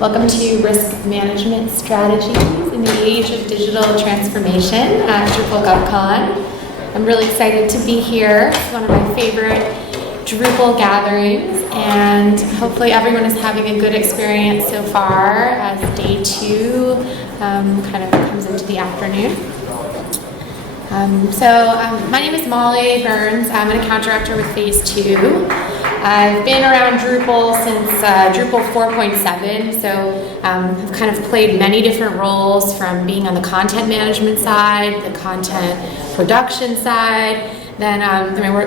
Welcome to Risk Management Strategies in the Age of Digital Transformation at Drupal GovCon. I'm really excited to be here. It's one of my favorite Drupal gatherings, and hopefully everyone is having a good experience so far as day two kind of comes into the afternoon. My name is Molly Burns. I'm an account director with Phase 2. I've been around Drupal since Drupal 4.7, so I've kind of played many different roles, from being on the content management side, the content production side. Then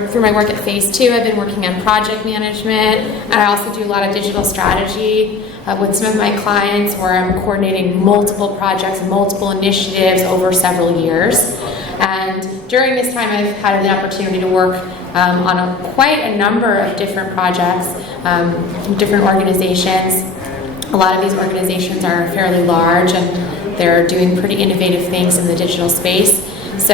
through my work at Phase 2, I've been working on project management, and I also do a lot of digital strategy with some of my clients, where I'm coordinating multiple projects, multiple initiatives over several years. And during this time, I've had the opportunity to work on quite a number of different projects, different organizations. A lot of these organizations are fairly large, and they're doing pretty innovative things in the digital space. So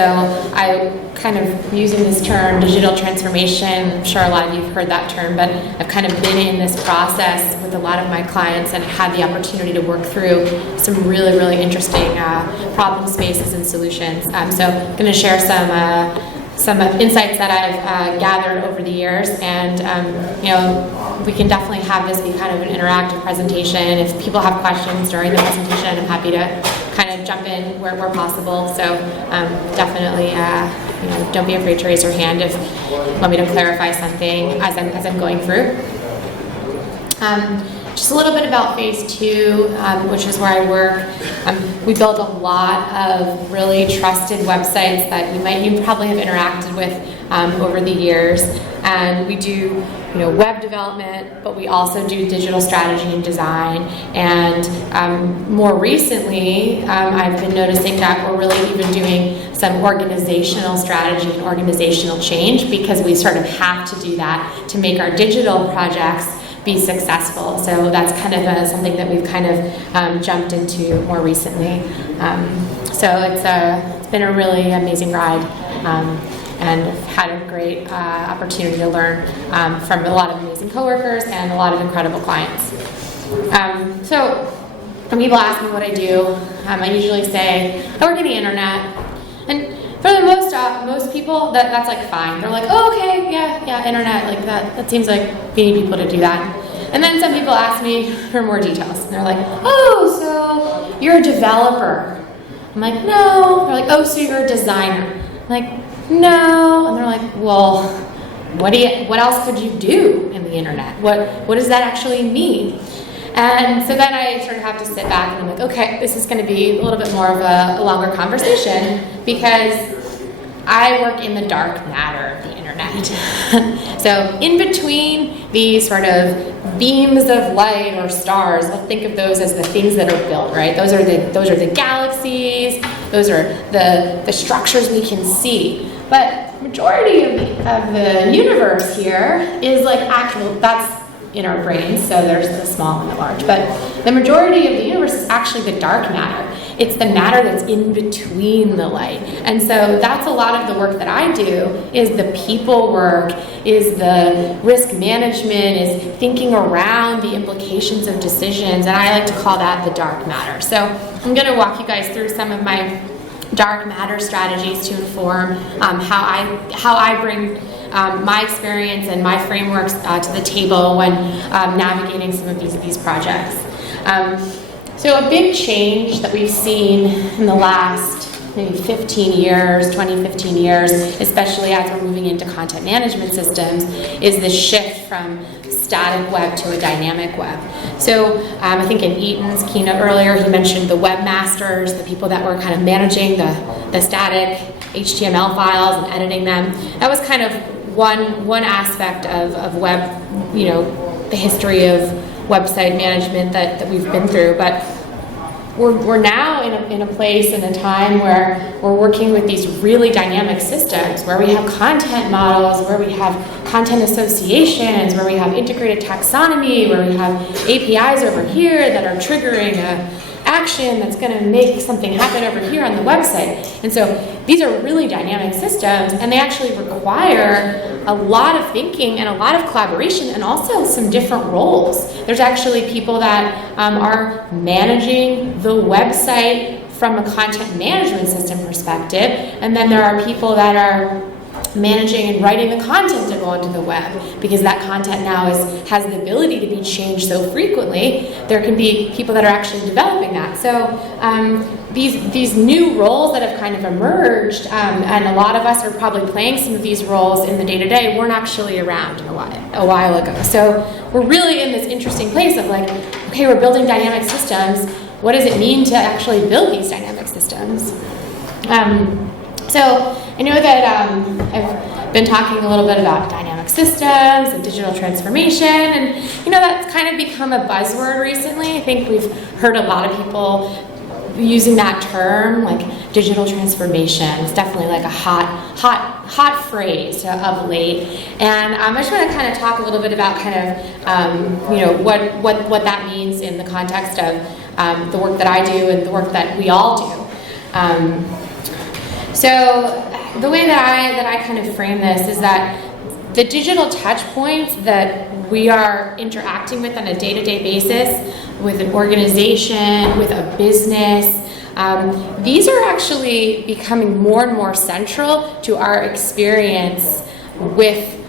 I kind of, using this term, digital transformation, I'm sure a lot of you have heard that term, but I've kind of been in this process with a lot of my clients and had the opportunity to work through some really, really interesting problem spaces and solutions. So I'm going to share some insights that I've gathered over the years, and we can definitely have this be kind of an interactive presentation. If people have questions during the presentation, I'm happy to kind of jump in where possible. So definitely, don't be afraid to raise your hand if you want me to clarify something as I'm going through. Just a little bit about Phase 2, which is where I work. We build a lot of really trusted websites that you probably have interacted with over the years. And we do web development, but we also do digital strategy and design. And more recently, I've been noticing that we're really even doing some organizational strategy and organizational change, because we sort of have to do that to make our digital projects be successful. So that's kind of something that we've kind of jumped into more recently. So it's been a really amazing ride, and I've had a great opportunity to learn from a lot of amazing coworkers and a lot of incredible clients. So when people ask me what I do, I usually say I work in the internet. And for the most people, that's like fine. They're like, oh, okay, yeah, internet, like that seems like we need people to do that. And then some people ask me for more details. And they're like, oh, so you're a developer. I'm like, no. They're like, oh, so you're a designer. I'm like, no. And they're like, well, what else could you do in the internet? What does that actually mean? And so then I sort of have to sit back and I'm like, okay, this is going to be a little bit more of a longer conversation, because I work in the dark matter of the internet. So in between these sort of beams of light or stars, let's think of those as the things that are built, right? Those are the galaxies, those are the structures we can see. But majority of the universe here is like that's in our brains, so there's the small and the large. But the majority of the universe is actually the dark matter. It's the matter that's in between the light. And so that's a lot of the work that I do, is the people work, is the risk management, is thinking around the implications of decisions, and I like to call that the dark matter. So I'm going to walk you guys through some of my dark matter strategies to inform how I bring my experience and my frameworks to the table when navigating some of these projects. So a big change that we've seen in the last maybe 15 years, 15 years, especially as we're moving into content management systems, is this shift from static web to a dynamic web. So I think in Eaton's keynote earlier, he mentioned the webmasters, the people that were kind of managing the static HTML files and editing them. That was kind of one aspect of web, the history of website management that we've been through. But we're now in a place, in a time where we're working with these really dynamic systems, where we have content models, where we have content associations, where we have integrated taxonomy, where we have APIs over here that are triggering a action that's going to make something happen over here on the website. And so these are really dynamic systems, and they actually require a lot of thinking and a lot of collaboration, and also some different roles. There's actually people that are managing the website from a content management system perspective, and then there are people that are managing and writing the content to go onto the web, because that content now has the ability to be changed so frequently. There can be people that are actually developing that. So these new roles that have kind of emerged, and a lot of us are probably playing some of these roles in the day-to-day, weren't actually around a while ago. So we're really in this interesting place of like, okay, we're building dynamic systems. What does it mean to actually build these dynamic systems? So I know that I've been talking a little bit about dynamic systems and digital transformation, and that's kind of become a buzzword recently. I think we've heard a lot of people using that term, like digital transformation. It's definitely like a hot phrase of late. And I just want to kind of talk a little bit about kind of what that means in the context of the work that I do and the work that we all do. So the way that I kind of frame this is that the digital touch points that we are interacting with on a day-to-day basis with an organization, with a business, these are actually becoming more and more central to our experience with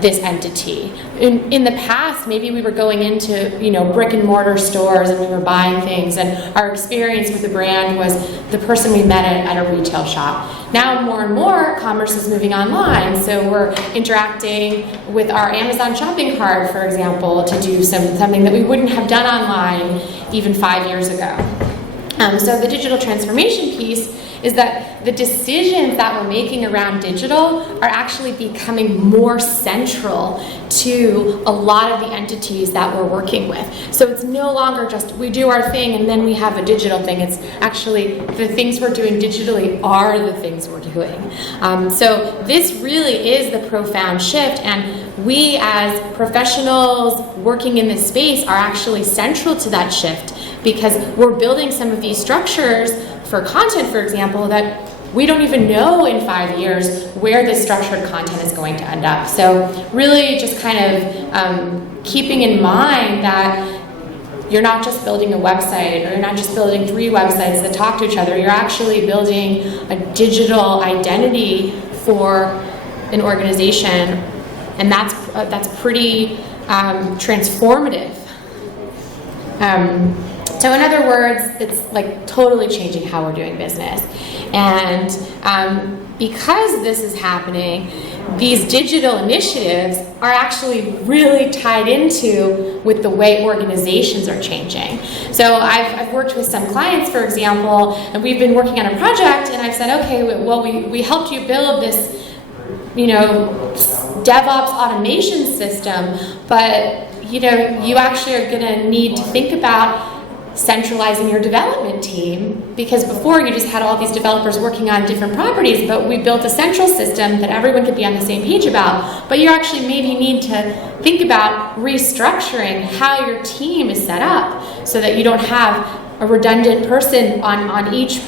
this entity. In the past, maybe we were going into brick and mortar stores and we were buying things, and our experience with the brand was the person we met at a retail shop. Now more and more commerce is moving online, so we're interacting with our Amazon shopping cart, for example, to do something that we wouldn't have done online even 5 years ago. So the digital transformation piece is that the decisions that we're making around digital are actually becoming more central to a lot of the entities that we're working with. So it's no longer just we do our thing and then we have a digital thing. It's actually the things we're doing digitally are the things we're doing. So this really is the profound shift, and we as professionals working in this space are actually central to that shift, because we're building some of these structures for content, for example, that we don't even know in 5 years where this structured content is going to end up. So really just kind of keeping in mind that you're not just building a website, or you're not just building 3 websites that talk to each other. You're actually building a digital identity for an organization, and that's pretty transformative. So in other words, it's like totally changing how we're doing business. And because this is happening, these digital initiatives are actually really tied into with the way organizations are changing. So I've worked with some clients, for example, and we've been working on a project, and I've said, okay, well, we helped you build this, DevOps automation system, but you actually are going to need to think about centralizing your development team, because before you just had all these developers working on different properties, but we built a central system that everyone could be on the same page about. But you actually maybe need to think about restructuring how your team is set up so that you don't have a redundant person on each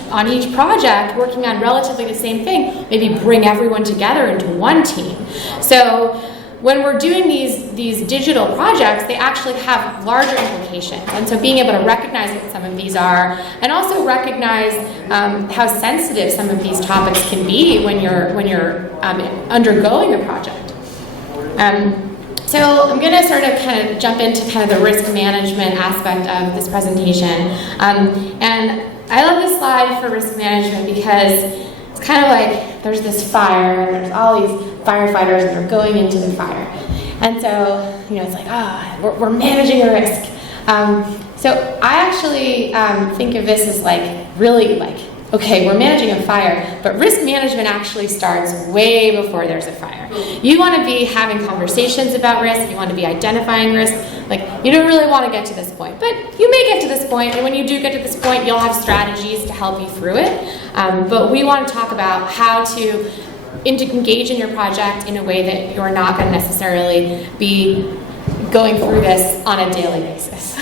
project working on relatively the same thing. Maybe bring everyone together into one team. So when we're doing these digital projects, they actually have larger implications. And so being able to recognize what some of these are, and also recognize how sensitive some of these topics can be when you're undergoing a project. So I'm going to sort of kind of jump into kind of the risk management aspect of this presentation. And I love this slide for risk management because it's kind of like there's this fire, and there's all these firefighters that are going into the fire. And so, it's like, we're managing a risk. So I actually think of this as like really like, okay, we're managing a fire, but risk management actually starts way before there's a fire. You want to be having conversations about risk, you want to be identifying risk. Like, you don't really want to get to this point, but you may get to this point, and when you do get to this point, you'll have strategies to help you through it. But we want to talk about how to engage in your project in a way that you're not going to necessarily be going through this on a daily basis.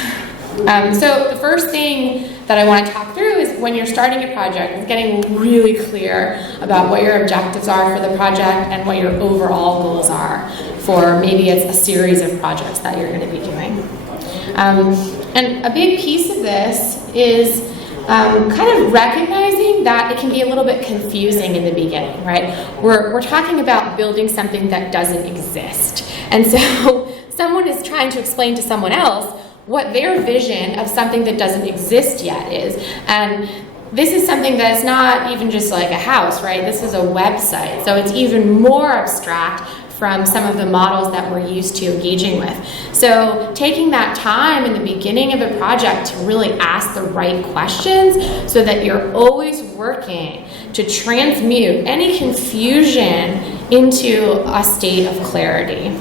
So the first thing that I want to talk through is when you're starting a project, is getting really clear about what your objectives are for the project and what your overall goals are for maybe it's a series of projects that you're going to be doing. And a big piece of this is kind of recognizing that it can be a little bit confusing in the beginning, right? We're talking about building something that doesn't exist. And so someone is trying to explain to someone else what their vision of something that doesn't exist yet is. And this is something that's not even just like a house, right? This is a website. So it's even more abstract from some of the models that we're used to engaging with. So taking that time in the beginning of a project to really ask the right questions so that you're always working to transmute any confusion into a state of clarity.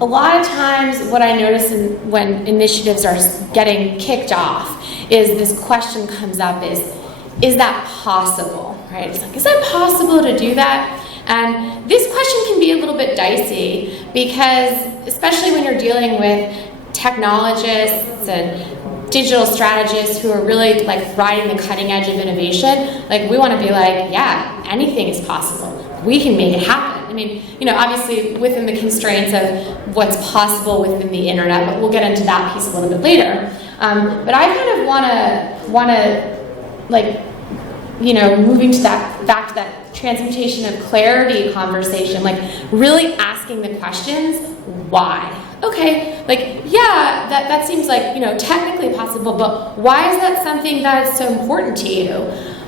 A lot of times what I notice when initiatives are getting kicked off is this question comes up is that possible, right? It's like, is that possible to do that? And this question can be a little bit dicey because, especially when you're dealing with technologists and digital strategists who are really like riding the cutting edge of innovation, like we want to be like, yeah, anything is possible. We can make it happen. I mean, obviously within the constraints of what's possible within the internet, but we'll get into that piece a little bit later. But I kind of want to like, moving to back to that transmutation of clarity conversation, like really asking the questions, why? Okay, like, yeah, that seems like, technically possible, but why is that something that's so important to you?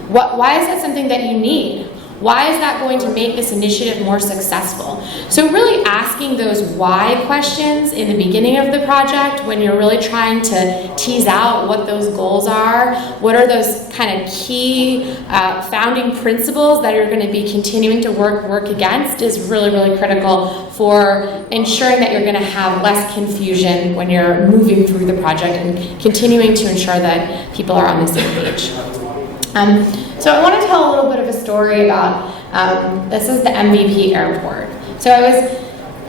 Why is that something that you need? Why is that going to make this initiative more successful? So really asking those why questions in the beginning of the project when you're really trying to tease out what those goals are, what are those kind of key founding principles that you're going to be continuing to work against is really, really critical for ensuring that you're going to have less confusion when you're moving through the project and continuing to ensure that people are on the same page. So I want to tell a little bit of a story about, this is the MVP airport. So I was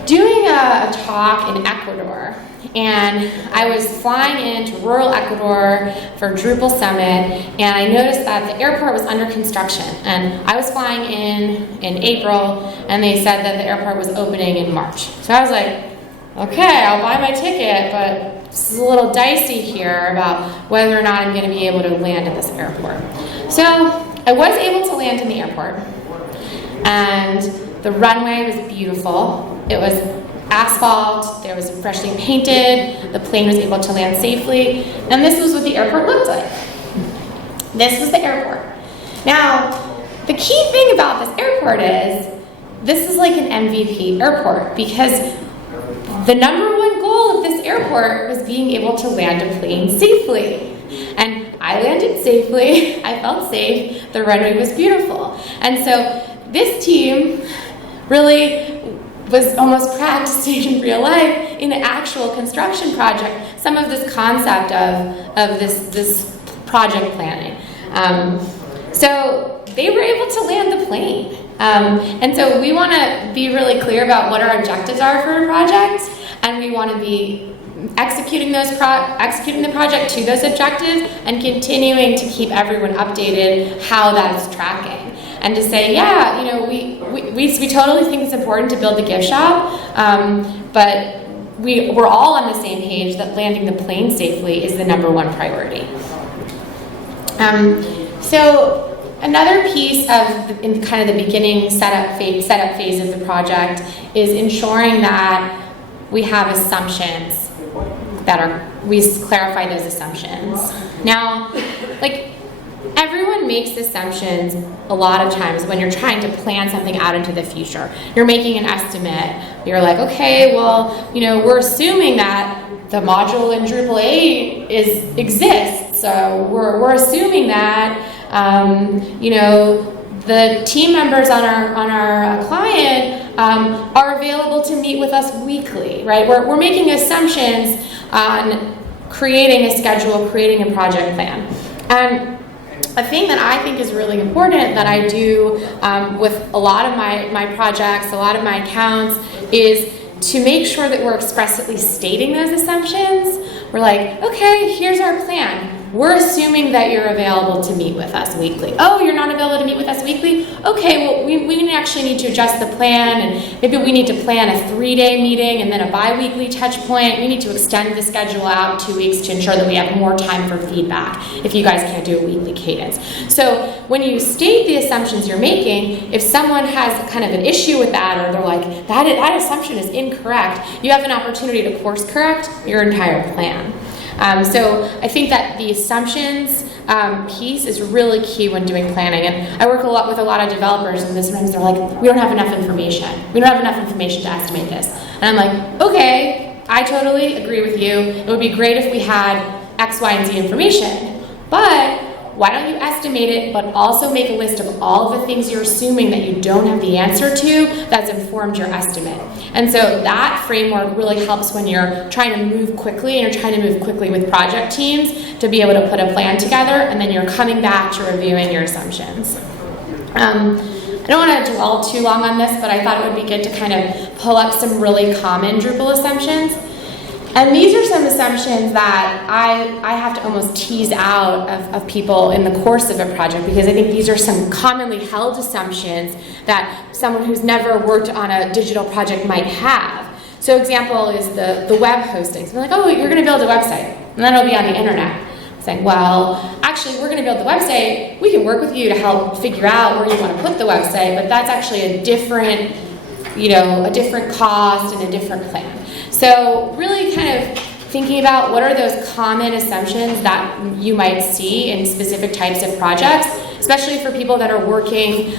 doing a talk in Ecuador, and I was flying into rural Ecuador for Drupal Summit, and I noticed that the airport was under construction. And I was flying in April, and they said that the airport was opening in March. So I was like, okay, I'll buy my ticket, but this is a little dicey here about whether or not I'm going to be able to land at this airport. So I was able to land in the airport, and the runway was beautiful. It was asphalt, there was freshly painted, the plane was able to land safely, and this was what the airport looked like. This was the airport. Now, the key thing about this airport is, this is like an MVP airport, because the number one goal of this airport was being able to land a plane safely. And I landed safely, I felt safe, the runway was beautiful. And so this team really was almost practicing in real life in an actual construction project, some of this concept of this project planning. So they were able to land the plane. And so we want to be really clear about what our objectives are for a project, and we want to be executing the project to those objectives and continuing to keep everyone updated how that's tracking. And to say, yeah, we totally think it's important to build the gift shop, but we're all on the same page that landing the plane safely is the number one priority. So another piece of in kind of the beginning setup phase of the project is ensuring that we have assumptions we clarify those assumptions. Now, like, everyone makes assumptions a lot of times when you're trying to plan something out into the future. You're making an estimate. You're like, okay, well, we're assuming that the module in Drupal 8 exists. So we're assuming that, the team members on our client are available to meet with us weekly, right? We're making assumptions on creating a schedule, creating a project plan. And a thing that I think is really important that I do with a lot of my projects, a lot of my accounts, is to make sure that we're expressly stating those assumptions, we're like, okay, here's our plan. We're assuming that you're available to meet with us weekly. Oh, you're not available to meet with us weekly? Okay, well, we actually need to adjust the plan, and maybe we need to plan a 3-day meeting and then a bi-weekly touch point. We need to extend the schedule out 2 weeks to ensure that we have more time for feedback if you guys can't do a weekly cadence. So when you state the assumptions you're making, if someone has kind of an issue with that, or they're like, that assumption is incorrect, you have an opportunity to course correct your entire plan. So I think that the assumptions piece is really key when doing planning. And I work a lot with a lot of developers, and sometimes they're like, we don't have enough information. We don't have enough information to estimate this. And I'm like, okay, I totally agree with you. It would be great if we had X, Y, and Z information. But why don't you estimate it, but also make a list of all of the things you're assuming that you don't have the answer to that's informed your estimate. And so that framework really helps when you're trying to move quickly, and you're trying to move quickly with project teams to be able to put a plan together, and then you're coming back to reviewing your assumptions. I don't want to dwell too long on this, but I thought it would be good to kind of pull up some really common Drupal assumptions. And these are some assumptions that I have to almost tease out of people in the course of a project, because I think these are some commonly held assumptions that someone who's never worked on a digital project might have. So example is the web hosting. So we're like, oh, you're going to build a website, and then it'll be on the internet. Saying, well, actually, we're going to build the website. We can work with you to help figure out where you want to put the website, but that's actually a different cost and a different plan. So really kind of thinking about what are those common assumptions that you might see in specific types of projects, especially for people that are working,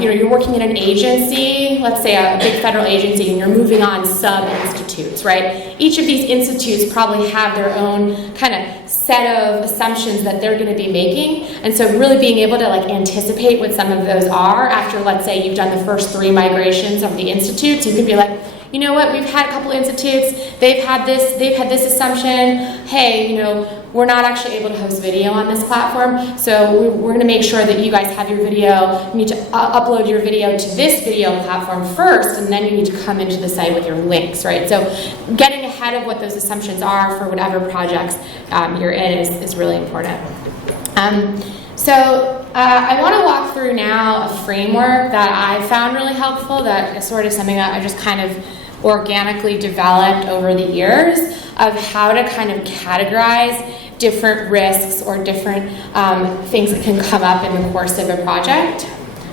you're working in an agency, let's say a big federal agency, and you're moving on sub-institutes, right? Each of these institutes probably have their own kind of set of assumptions that they're going to be making, and so really being able to anticipate what some of those are after, let's say, you've done the first 3 migrations of the institutes, you could be like, you know what, we've had a couple institutes, they've had this assumption, hey, we're not actually able to host video on this platform, so we're going to make sure that you guys have your video. You need to upload your video to this video platform first, and then you need to come into the site with your links, right? So getting ahead of what those assumptions are for whatever projects you're in is really important. I want to walk through now a framework that I found really helpful, that is sort of something that I just kind of organically developed over the years, of how to kind of categorize different risks or different things that can come up in the course of a project,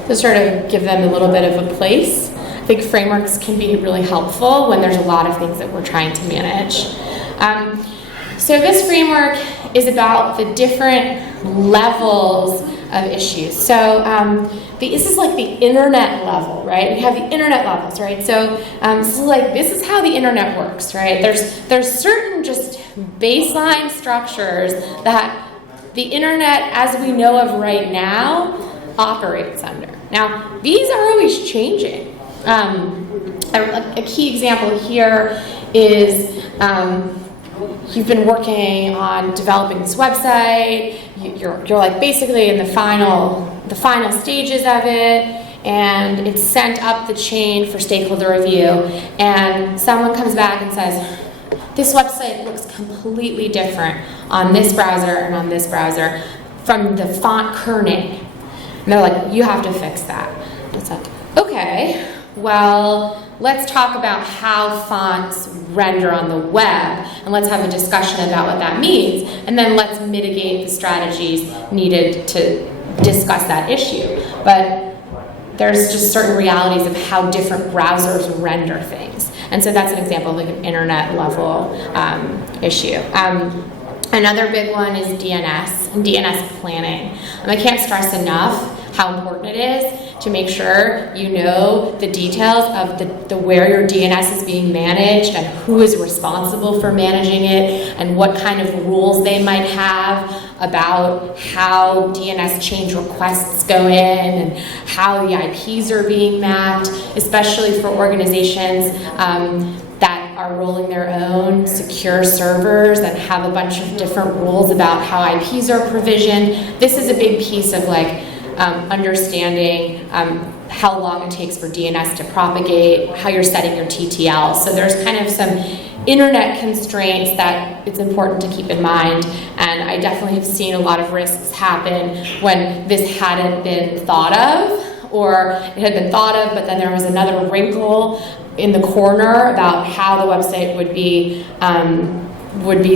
to sort of give them a little bit of a place. I think frameworks can be really helpful when there's a lot of things that we're trying to manage. So this framework is about the different levels of issues. So this is like the internet level, right? We have the internet levels, right? So this is how the internet works, right? There's certain just baseline structures that the internet, as we know of right now, operates under. Now, these are always changing. A key example here is you've been working on developing this website. You're like basically in the final stages of it, and it's sent up the chain for stakeholder review, and someone comes back and says, this website looks completely different on this browser and on this browser from the font kerning. And they're like, you have to fix that. It's like, okay, well, let's talk about how fonts render on the web, and let's have a discussion about what that means, and then let's mitigate the strategies needed to discuss that issue. But there's just certain realities of how different browsers render things. And so that's an example of an internet level issue. Another big one is DNS and DNS planning. I can't stress enough how important it is to make sure you know the details of the where your DNS is being managed, and who is responsible for managing it, and what kind of rules they might have about how DNS change requests go in, and how the IPs are being mapped, especially for organizations that are rolling their own secure servers that have a bunch of different rules about how IPs are provisioned. This is a big piece of understanding how long it takes for DNS to propagate, how you're setting your TTL. So there's kind of some internet constraints that it's important to keep in mind. And I definitely have seen a lot of risks happen when this hadn't been thought of, or it had been thought of, but then there was another wrinkle in the corner about how the website would be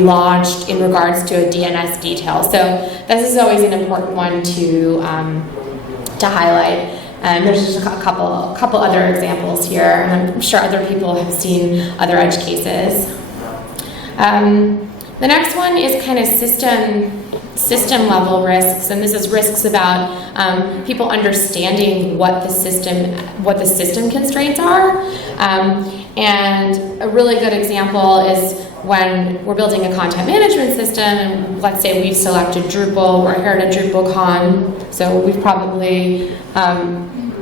launched in regards to a DNS detail. So this is always an important one to highlight. And there's just a couple other examples here, and I'm sure other people have seen other edge cases. The next one is kind of system level risks, and this is risks about people understanding what the system constraints are. And a really good example is when we're building a content management system, and let's say we've selected Drupal, we're here at a DrupalCon, so we've probably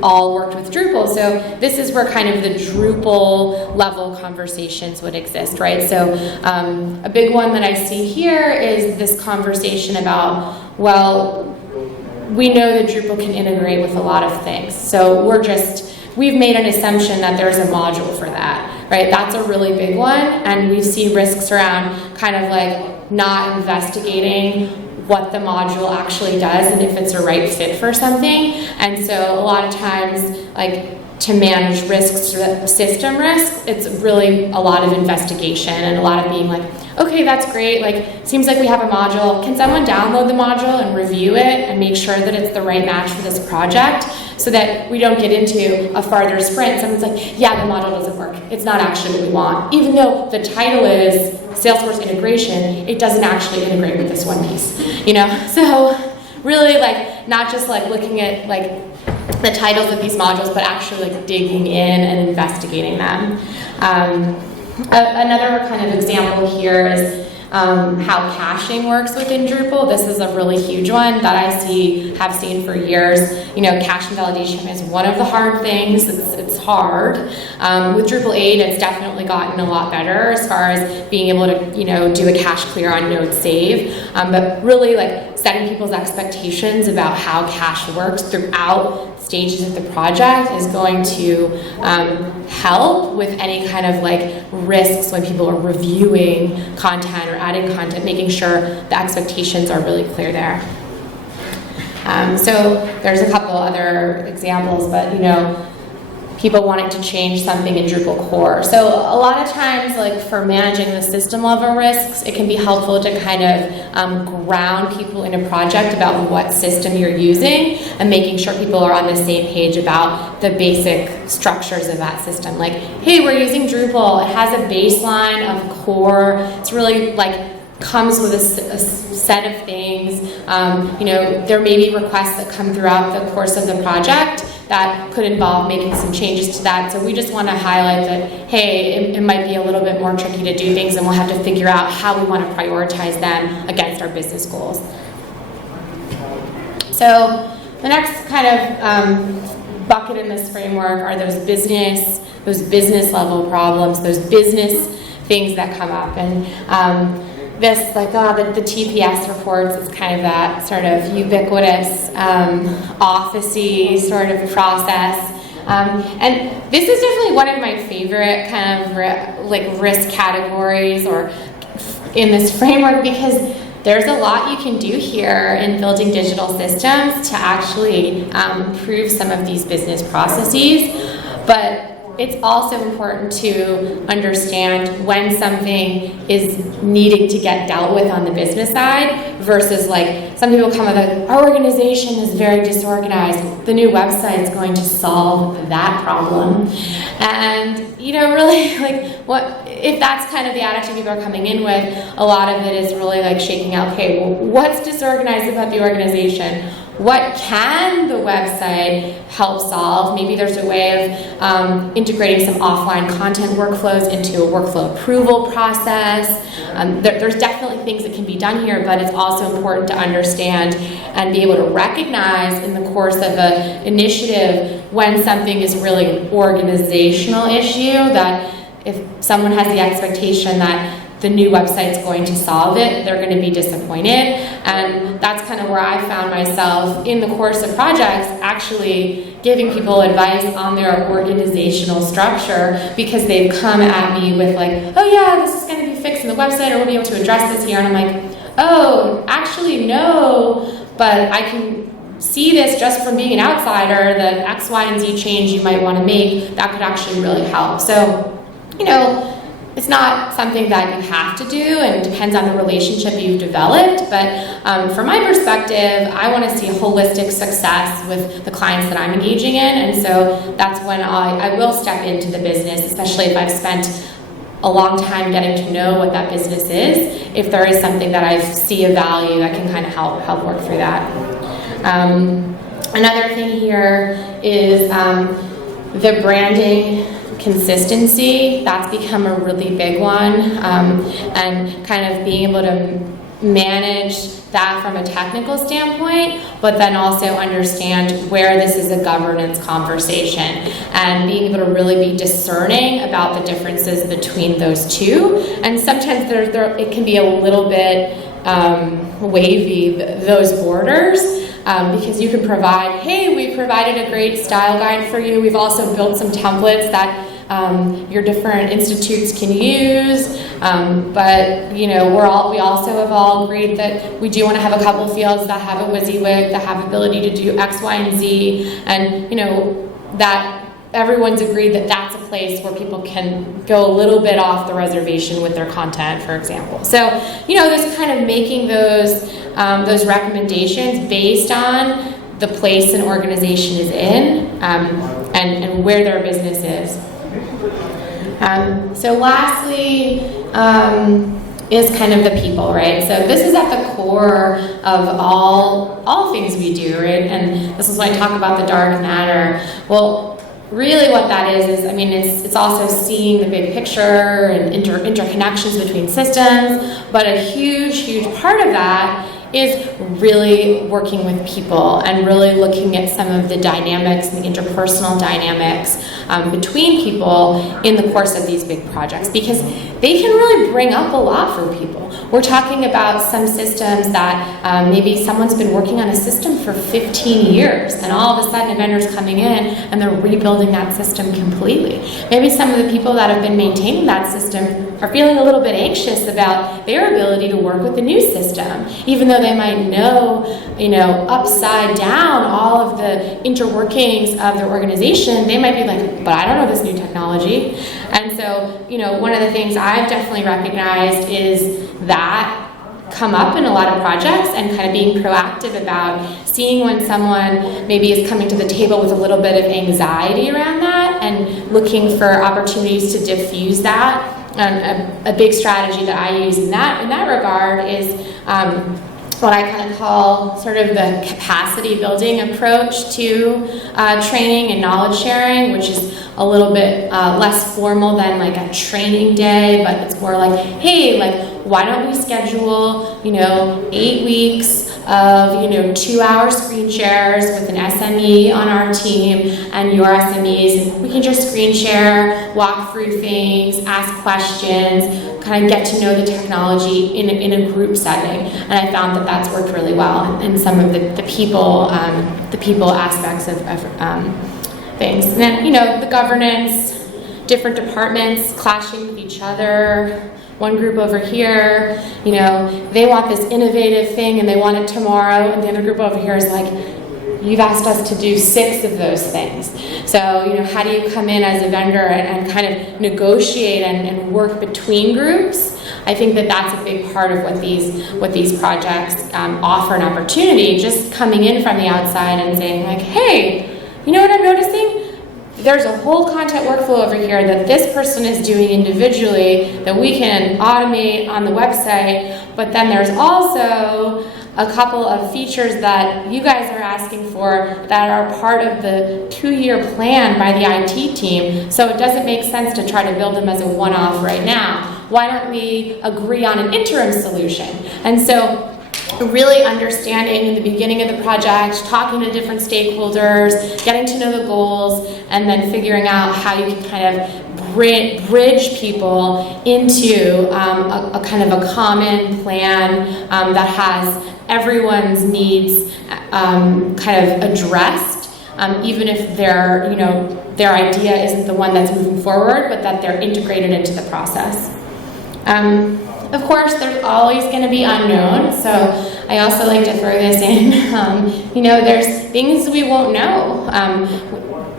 all worked with Drupal. So this is where kind of the Drupal level conversations would exist, right? So a big one that I see here is this conversation about, well, we know that Drupal can integrate with a lot of things. So we've made an assumption that there's a module for that, right? That's a really big one, and we see risks around kind of like not investigating what the module actually does and if it's a right fit for something. And so a lot of times, like, to manage risks, system risks, it's really a lot of investigation and a lot of being like, okay, that's great, like, seems like we have a module. Can someone download the module and review it and make sure that it's the right match for this project, so that we don't get into a farther sprint? Someone's like, yeah, the module doesn't work. It's not actually what we want. Even though the title is Salesforce integration, it doesn't actually integrate with this one piece, you know? So really, like, not just like looking at like the titles of these modules, but actually like digging in and investigating them. Another kind of example here is how caching works within Drupal. This is a really huge one that I have seen for years. You know, cache invalidation is one of the hard things. It's hard. With Drupal 8, it's definitely gotten a lot better as far as being able to, you know, do a cache clear on node save. But really, like, setting people's expectations about how cache works throughout stages of the project is going to help with any kind of like risks when people are reviewing content or adding content, making sure the expectations are really clear there. So there's a couple other examples, but you know, people wanting to change something in Drupal core. So a lot of times, like for managing the system level risks, it can be helpful to kind of ground people in a project about what system you're using and making sure people are on the same page about the basic structures of that system. Like, hey, we're using Drupal. It has a baseline of core. It's really like comes with a set of things. You know, there may be requests that come throughout the course of the project that could involve making some changes to that. So we just want to highlight that, hey, it might be a little bit more tricky to do things, and we'll have to figure out how we want to prioritize them against our business goals. So the next kind of bucket in this framework are those business level problems, those business things that come up. And this, like, the TPS reports is kind of that sort of ubiquitous, office-y sort of process. And this is definitely one of my favorite kind of risk categories or in this framework, because there's a lot you can do here in building digital systems to actually improve some of these business processes. But it's also important to understand when something is needing to get dealt with on the business side versus, like, some people come with like, our organization is very disorganized. The new website is going to solve that problem. And, you know, really, like, what if that's kind of the attitude people are coming in with, a lot of it is really like shaking out, okay, well, what's disorganized about the organization? What can the website help solve? Maybe there's a way of integrating some offline content workflows into a workflow approval process. There's definitely things that can be done here, but it's also important to understand and be able to recognize in the course of an initiative when something is really an organizational issue, that if someone has the expectation that the new website's going to solve it, they're going to be disappointed. And that's kind of where I found myself in the course of projects actually giving people advice on their organizational structure, because they've come at me with like, oh yeah, this is going to be fixed in the website, or we'll be able to address this here. And I'm like, oh, actually no, but I can see this just from being an outsider, that X, Y, and Z change you might want to make, that could actually really help. So, you know, it's not something that you have to do, and it depends on the relationship you've developed, but from my perspective, I want to see holistic success with the clients that I'm engaging in, and so that's when I will step into the business, especially if I've spent a long time getting to know what that business is, if there is something that I see a value that can kind of help work through that. Another thing here is the branding consistency. That's become a really big one, and kind of being able to manage that from a technical standpoint, but then also understand where this is a governance conversation, and being able to really be discerning about the differences between those two. And sometimes it can be a little bit wavy, those borders, because you can provide, hey, we provided a great style guide for you. We've also built some templates that your different institutes can use, but you know, we also have all agreed that we do want to have a couple fields that have a WYSIWYG, that have ability to do X, Y, and Z, and you know, that everyone's agreed that that's a place where people can go a little bit off the reservation with their content, for example. So, you know, this kind of making those recommendations based on the place an organization is in, and where their business is. So lastly, is kind of the people, right? So this is at the core of all things we do, right? And this is when I talk about the dark matter. Well, really what that is I mean, it's also seeing the big picture and interconnections between systems, but a huge part of that is really working with people and really looking at some of the dynamics and the interpersonal dynamics between people in the course of these big projects, because they can really bring up a lot for people. We're talking about some systems that maybe someone's been working on a system for 15 years, and all of a sudden a vendor's coming in and they're rebuilding that system completely. Maybe some of the people that have been maintaining that system are feeling a little bit anxious about their ability to work with the new system, even though they might know, upside down all of the interworkings of their organization. They might be like, but I don't know this new technology. And so, one of the things I've definitely recognized is that come up in a lot of projects, and kind of being proactive about seeing when someone maybe is coming to the table with a little bit of anxiety around that, and looking for opportunities to diffuse that. A big strategy that I use in that regard is what I kind of call sort of the capacity building approach to training and knowledge sharing, which is a little bit less formal than like a training day, but it's more like, hey, why don't we schedule 8 weeks of 2-hour screen shares with an SME on our team and your SMEs, and we can just screen share, walk through things, ask questions, kind of get to know the technology in a group setting. And I found that that's worked really well in some of the people aspects of things. And then the governance, different departments clashing with each other. One group over here, they want this innovative thing and they want it tomorrow, and the other group over here is like, you've asked us to do 6 of those things. So, how do you come in as a vendor and kind of negotiate and work between groups? I think that that's a big part of what these projects offer an opportunity, just coming in from the outside and saying like, hey, you know what I'm noticing? There's a whole content workflow over here that this person is doing individually that we can automate on the website, but then there's also a couple of features that you guys are asking for that are part of the 2-year plan by the IT team, so it doesn't make sense to try to build them as a one-off right now. Why don't we agree on an interim solution? And so really understanding in the beginning of the project, talking to different stakeholders, getting to know the goals, and then figuring out how you can kind of bridge people into a kind of a common plan that has everyone's needs kind of addressed, even if their idea isn't the one that's moving forward, but that they're integrated into the process. Of course, there's always going to be unknown, so I also like to throw this in. There's things we won't know.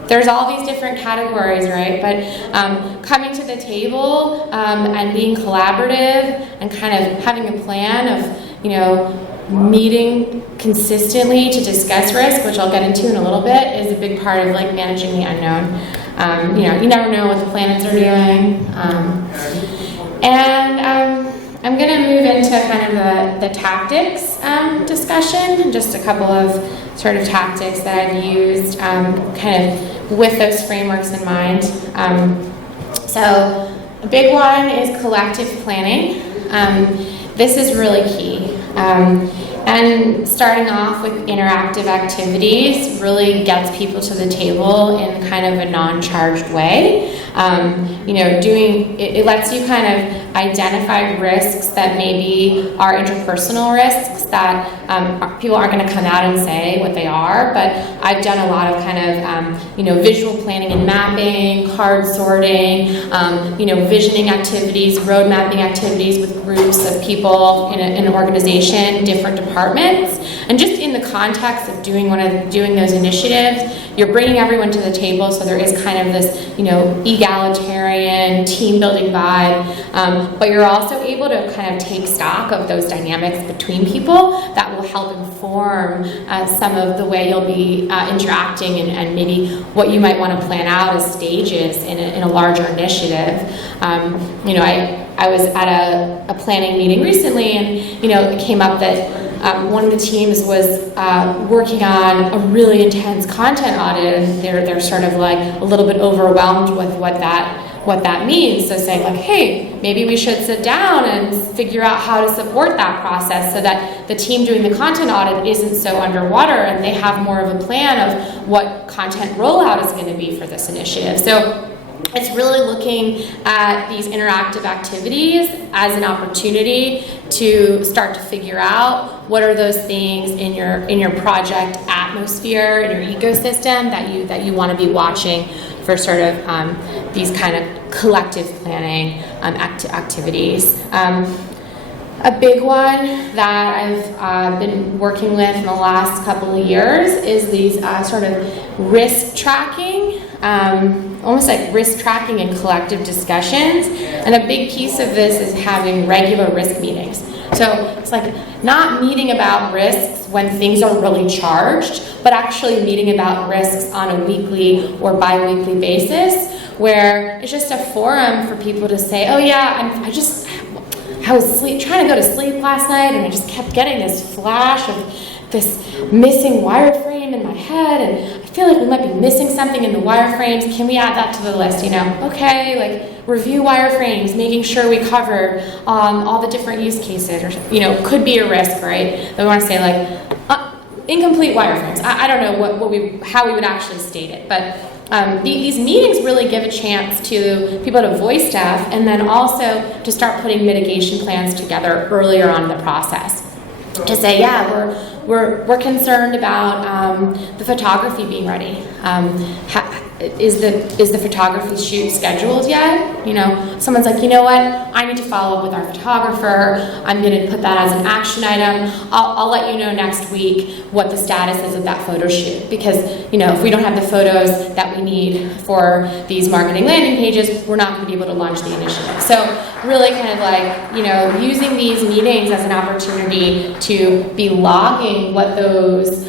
There's all these different categories, right? But coming to the table and being collaborative and kind of having a plan of, meeting consistently to discuss risk, which I'll get into in a little bit, is a big part of like managing the unknown. You never know what the planets are doing. I'm going to move into kind of the tactics discussion, just a couple of sort of tactics that I've used kind of with those frameworks in mind. So a big one is collective planning. This is really key. And starting off with interactive activities really gets people to the table in kind of a non-charged way. It lets you kind of identify risks that maybe are interpersonal risks that people aren't going to come out and say what they are, but I've done a lot of kind of, visual planning and mapping, card sorting, visioning activities, road mapping activities with groups of people in an organization, different departments. And just in the context of doing those initiatives, you're bringing everyone to the table, so there is kind of this, egalitarian, team-building vibe, but you're also able to kind of take stock of those dynamics between people that will help inform some of the way you'll be interacting and maybe what you might want to plan out as stages in a larger initiative. I was at a planning meeting recently, and it came up that one of the teams was working on a really intense content audit, and they're sort of like a little bit overwhelmed with what that means. So saying like, hey, maybe we should sit down and figure out how to support that process so that the team doing the content audit isn't so underwater and they have more of a plan of what content rollout is going to be for this initiative. So it's really looking at these interactive activities as an opportunity to start to figure out what are those things in your project atmosphere, in your ecosystem that you want to be watching for sort of these kind of collective planning activities. A big one that I've been working with in the last couple of years is these sort of risk tracking, almost like risk tracking and collective discussions. And a big piece of this is having regular risk meetings. So it's like not meeting about risks when things are really charged, but actually meeting about risks on a weekly or bi-weekly basis, where it's just a forum for people to say, oh yeah, I was trying to go to sleep last night and I just kept getting this flash of this missing wireframe in my head, and I feel like we might be missing something in the wireframes. Can we add that to the list? Okay, like review wireframes, making sure we covered all the different use cases, or could be a risk, right? We want to say like incomplete wireframes. I don't know how we would actually state it, but these meetings really give a chance to people to voice stuff, and then also to start putting mitigation plans together earlier on in the process. To say, yeah, we're concerned about the photography being ready. Is the photography shoot scheduled yet? Someone's like, you know what? I need to follow up with our photographer. I'm going to put that as an action item. I'll let you know next week what the status is of that photo shoot, because if we don't have the photos that we need for these marketing landing pages, we're not going to be able to launch the initiative. So really kind of like using these meetings as an opportunity to be logging what those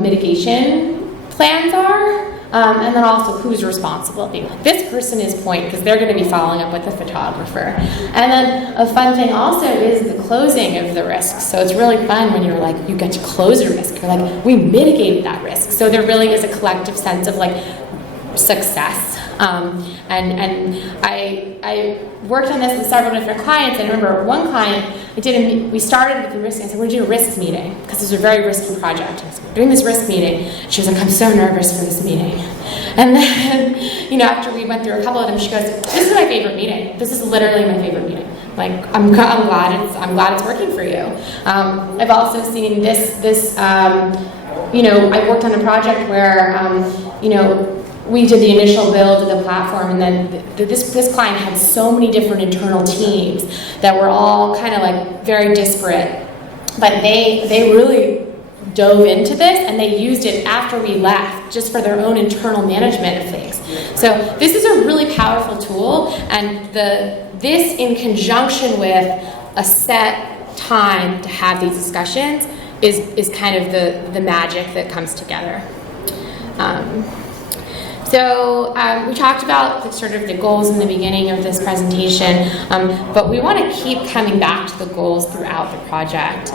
mitigation plans are. And then also who's responsible. Being like, this person is point, because they're going to be following up with the photographer. And then a fun thing also is the closing of the risk. So it's really fun when you're like, you get to close a risk. You're like, we mitigated that risk. So there really is a collective sense of like success And I worked on this with several different clients. And I remember one client, we started with the risk, and I said, we're going to do a risks meeting, because it's a very risky project. I said, we're doing this risk meeting. She was like, I'm so nervous for this meeting. And then, after we went through a couple of them, she goes, this is my favorite meeting. This is literally my favorite meeting. Like, I'm glad it's working for you. I've also seen this I worked on a project where, we did the initial build of the platform, and then this client had so many different internal teams that were all kind of like very disparate, but they really dove into this, and they used it after we left just for their own internal management of things. So this is a really powerful tool, and this in conjunction with a set time to have these discussions is kind of the magic that comes together. So we talked about the goals in the beginning of this presentation, but we want to keep coming back to the goals throughout the project.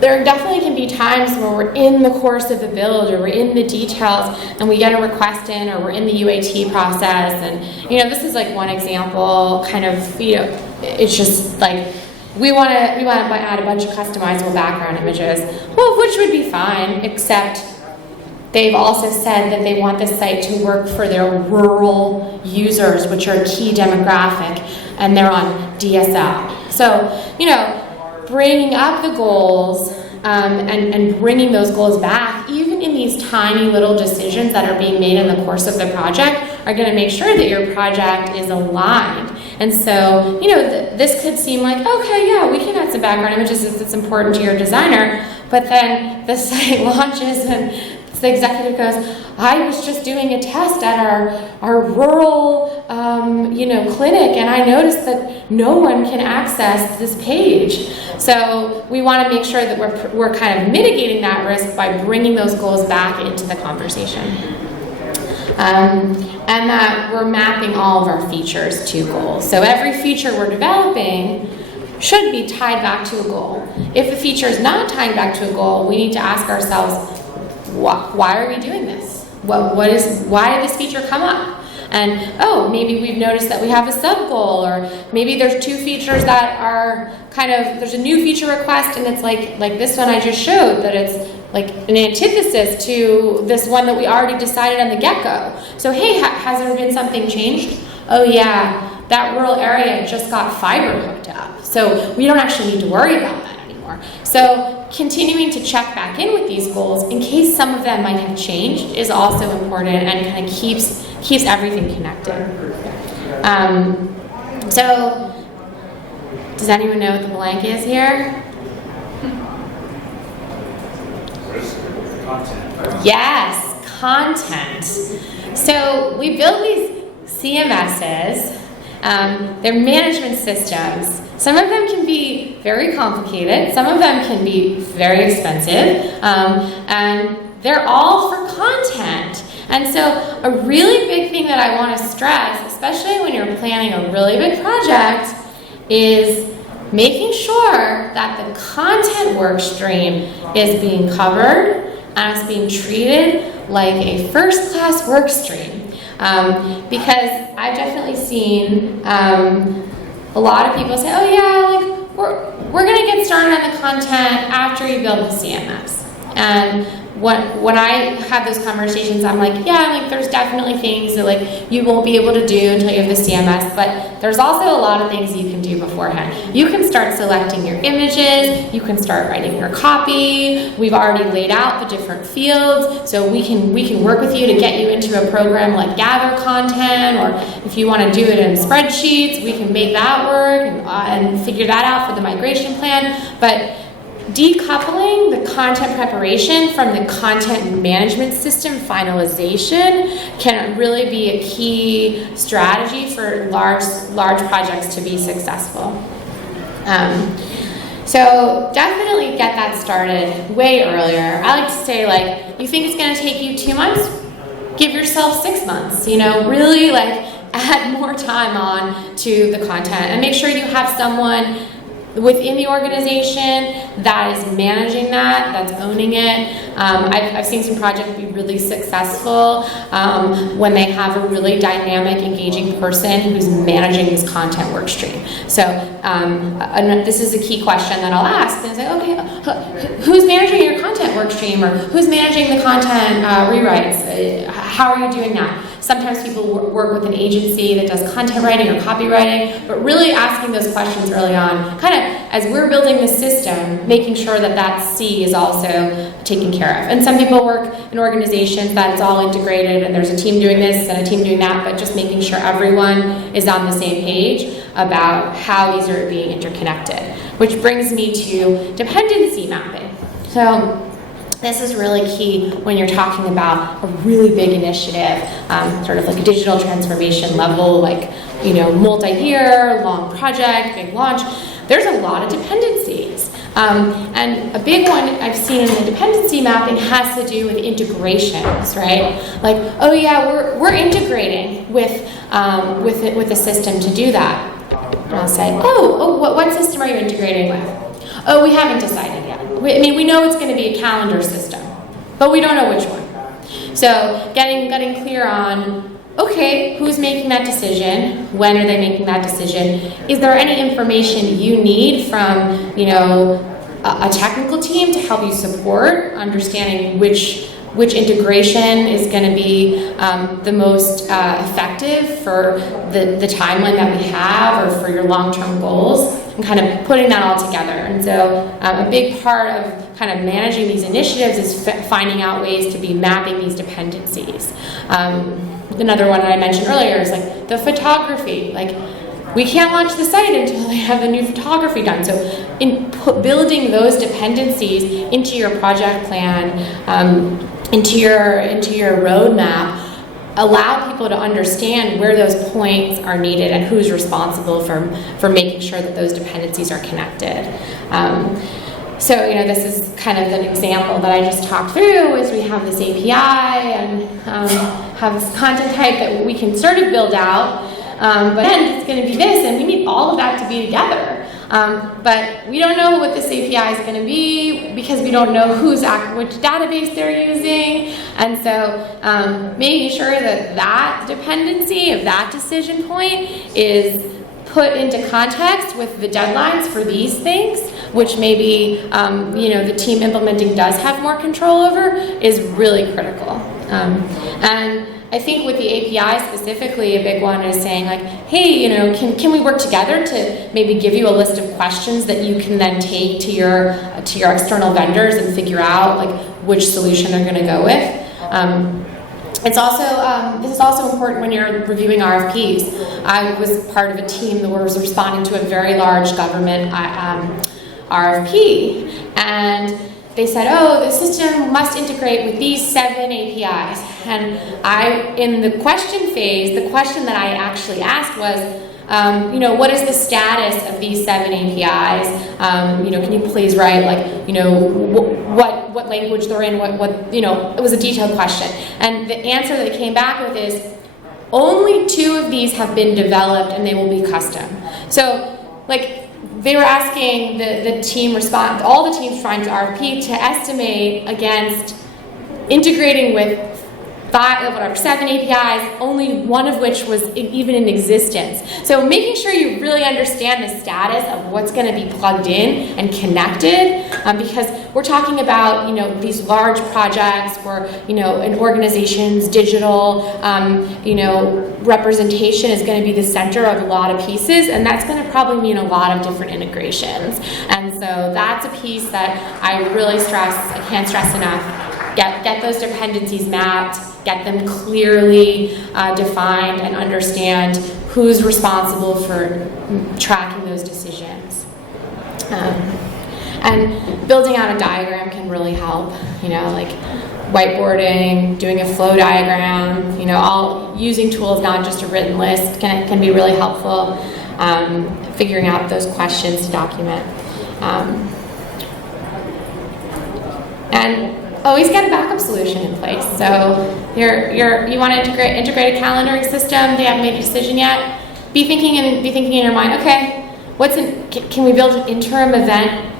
There definitely can be times where we're in the course of the build, or we're in the details, and we get a request in, or we're in the UAT process, and this is like one example. It's just like we want to add a bunch of customizable background images, which would be fine, except they've also said that they want this site to work for their rural users, which are a key demographic, and they're on DSL. So, bringing up the goals and bringing those goals back, even in these tiny little decisions that are being made in the course of the project, are going to make sure that your project is aligned. And so, this could seem like, okay, yeah, we can add some background images if it's important to your designer, but then the site launches and the executive goes, I was just doing a test at our rural, clinic, and I noticed that no one can access this page. So we want to make sure that we're kind of mitigating that risk by bringing those goals back into the conversation. And that we're mapping all of our features to goals. So every feature we're developing should be tied back to a goal. If a feature is not tied back to a goal, we need to ask ourselves, why are we doing this? Why did this feature come up? And maybe we've noticed that we have a sub goal, or maybe there's two features that are there's a new feature request, and it's like this one I just showed, that it's like an antithesis to this one that we already decided on the get-go. So hey, has there been something changed? Oh yeah, that rural area just got fiber hooked up, so we don't actually need to worry about that anymore. So continuing to check back in with these goals in case some of them might have changed is also important, and kind of keeps everything connected. So does anyone know what the blank is here? Content. Yes, content. So we build these CMSs, they're management systems. Some of them can be very complicated, some of them can be very expensive, and they're all for content. And so a really big thing that I want to stress, especially when you're planning a really big project, is making sure that the content work stream is being covered and it's being treated like a first-class work stream. Because I've definitely seen a lot of people say, oh yeah, we're going to get started on the content after you build the CMS. And when I have those conversations, I'm like, yeah, there's definitely things that you won't be able to do until you have the CMS, but there's also a lot of things you can do beforehand. You can start selecting your images, you can start writing your copy. We've already laid out the different fields, so we can work with you to get you into a program like Gather Content, or if you want to do it in spreadsheets, we can make that work and figure that out for the migration plan. But decoupling the content preparation from the content management system finalization can really be a key strategy for large projects to be successful. So definitely get that started way earlier. I like to say, you think it's going to take you 2 months? Give yourself 6 months. Really add more time on to the content, and make sure you have someone within the organization that is managing that, that's owning it. I've seen some projects be really successful when they have a really dynamic, engaging person who's managing this content work stream. So this is a key question that I'll ask. And it's like, okay, who's managing your content work stream, or who's managing the content rewrites? How are you doing that? Sometimes people work with an agency that does content writing or copywriting, but really asking those questions early on, kind of as we're building the system, making sure that that C is also taken care of. And some people work in organizations that it's all integrated and there's a team doing this and a team doing that, but just making sure everyone is on the same page about how these are being interconnected. Which brings me to dependency mapping. So this is really key when you're talking about a really big initiative, sort of like a digital transformation level, like, multi-year, long project, big launch. There's a lot of dependencies. And a big one I've seen in the dependency mapping has to do with integrations, right? Like, oh yeah, we're integrating with the system to do that. And I'll say, what system are you integrating with? Oh, we haven't decided yet. We know it's going to be a calendar system, but we don't know which one. So getting clear on, okay, who's making that decision? When are they making that decision? Is there any information you need from, a technical team to help you support understanding which integration is going to be the most effective for the timeline that we have or for your long-term goals, and kind of putting that all together. And so a big part of kind of managing these initiatives is finding out ways to be mapping these dependencies. Another one that I mentioned earlier is like the photography. Like, we can't launch the site until they have the new photography done. So in building those dependencies into your project plan, into your roadmap, allow people to understand where those points are needed and who's responsible for making sure that those dependencies are connected. So this is kind of an example that I just talked through, is we have this API and have this content type that we can sort of build out, but then it's going to be this, and we need all of that to be together. But we don't know what this API is going to be because we don't know which database they're using. And so making sure that dependency of that decision point is put into context with the deadlines for these things, which maybe the team implementing does have more control over, is really critical. And I think with the API specifically, a big one is saying like, hey, can we work together to maybe give you a list of questions that you can then take to your external vendors and figure out like which solution they're going to go with. It's also this is also important when you're reviewing RFPs. I was part of a team that was responding to a very large government RFP, and they said, oh, the system must integrate with these 7 APIs. And in the question phase, the question that I actually asked was, what is the status of these 7 APIs? Can you please write what language they're in? It was a detailed question. And the answer that they came back with is, only 2 of these have been developed and they will be custom. So, they were asking the team all the teams trying to RFP to estimate against integrating with 7 APIs, only 1 of which was even in existence. So making sure you really understand the status of what's going to be plugged in and connected, because we're talking about these large projects where an organization's digital representation is going to be the center of a lot of pieces, and that's going to probably mean a lot of different integrations. And so that's a piece that I really can't stress enough. Get those dependencies mapped, get them clearly defined, and understand who's responsible for tracking those decisions. And building out a diagram can really help, whiteboarding, doing a flow diagram, all using tools, not just a written list, can be really helpful. Figuring out those questions to document. And always get a backup solution in place. So you want to integrate a calendaring system, they haven't made a decision yet. Be thinking in your mind, okay, can we build an interim event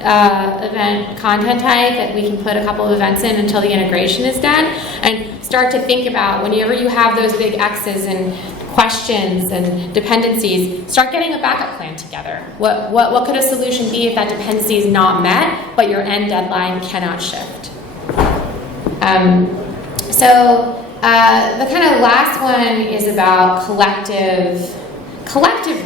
content type that we can put a couple of events in until the integration is done, and start to think about whenever you have those big X's and questions and dependencies, start getting a backup plan together. What could a solution be if that dependency is not met, but your end deadline cannot shift? So the kind of last one is about collective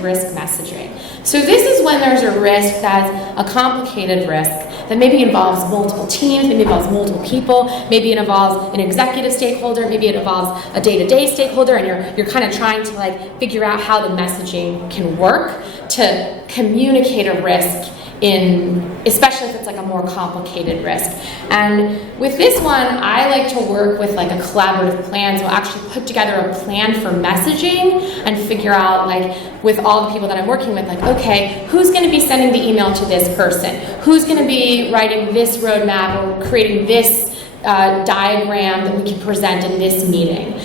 risk messaging. So this is when there's a risk that's a complicated risk that maybe involves multiple teams, maybe involves multiple people, maybe it involves an executive stakeholder, maybe it involves a day-to-day stakeholder, and you're kind of trying to like figure out how the messaging can work to communicate a risk especially if it's like a more complicated risk. And with this one, I like to work with like a collaborative plan. So I'll actually put together a plan for messaging and figure out, like, with all the people that I'm working with, like, okay, who's going to be sending the email to this person? Who's going to be writing this roadmap or creating this diagram that we can present in this meeting?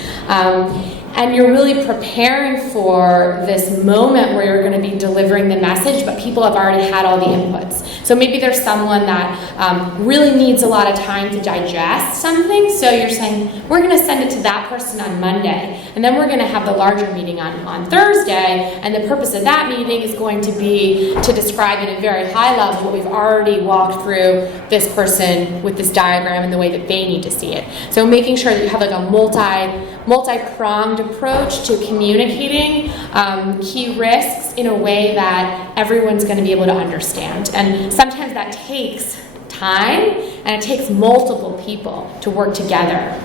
And you're really preparing for this moment where you're going to be delivering the message, but people have already had all the inputs. So maybe there's someone that really needs a lot of time to digest something, so you're saying, we're going to send it to that person on Monday, and then we're going to have the larger meeting on Thursday, and the purpose of that meeting is going to be to describe it at a very high level what we've already walked through this person with this diagram and the way that they need to see it. So making sure that you have like a multi-pronged approach to communicating key risks in a way that everyone's going to be able to understand. And sometimes that takes time, and it takes multiple people to work together.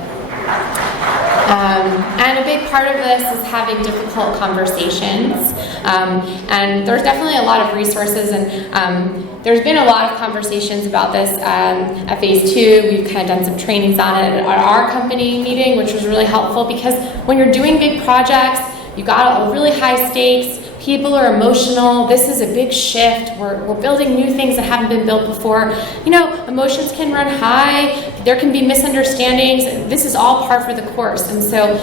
And a big part of this is having difficult conversations. And there's definitely a lot of resources, and there's been a lot of conversations about this at Phase 2. We've kind of done some trainings on it at our company meeting, which was really helpful, because when you're doing big projects, you've got really high stakes, people are emotional, this is a big shift, we're building new things that haven't been built before. You know, emotions can run high, there can be misunderstandings, this is all par for the course. And so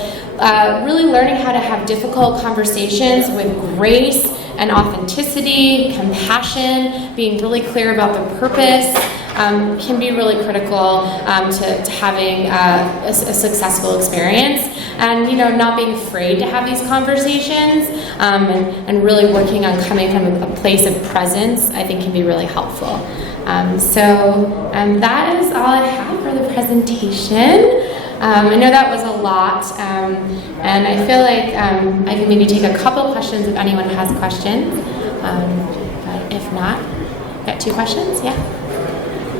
really learning how to have difficult conversations with grace and authenticity, compassion, being really clear about the purpose, can be really critical to having a successful experience. And, you know, not being afraid to have these conversations and really working on coming from a place of presence, I think, can be really helpful. So that is all I have for the presentation. I know that was a lot, and I feel like I can maybe take a couple questions if anyone has questions. But if not, got 2 questions? Yeah?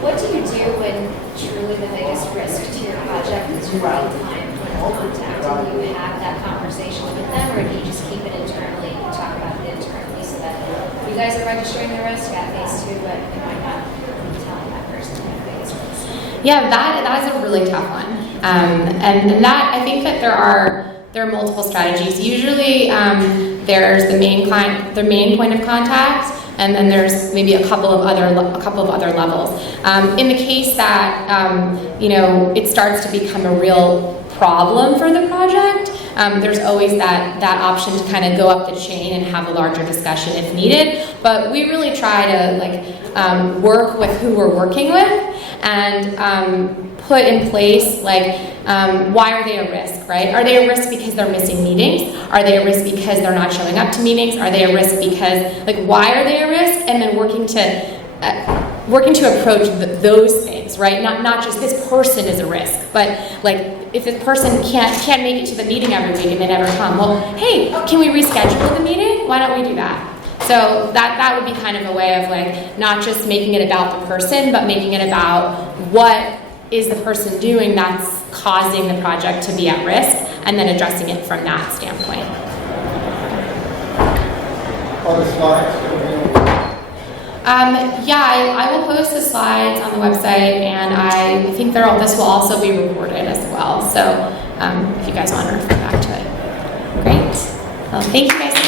What do you do when truly the biggest risk to your project is right time point of contact? Do you have that conversation with them, or do you just keep it internally and talk about it internally so that you guys are registering the risk at Phase 2, but you might not be telling that person the biggest risk? Yeah, that is a really tough one. And that, I think that there are multiple strategies. Usually there's the main point of contact, and then there's maybe a couple of other levels. In the case that you know, it starts to become a real problem for the project, there's always that option to kind of go up the chain and have a larger discussion if needed. But we really try to work with who we're working with and put in place, why are they a risk, right? Are they a risk because they're missing meetings? Are they a risk because they're not showing up to meetings? Are they a risk because, why are they a risk? And then working to approach those things, right? Not just this person is a risk, but if this person can't make it to the meeting every week and they never come, well, hey, can we reschedule the meeting? Why don't we do that? So that would be kind of a way of not just making it about the person, but making it about what is the person doing that's causing the project to be at risk, and then addressing it from that standpoint. Are the slides? Yeah, I will post the slides on the website, and I think this will also be recorded as well. So if you guys want to refer back to it. Great. Well, thank you guys so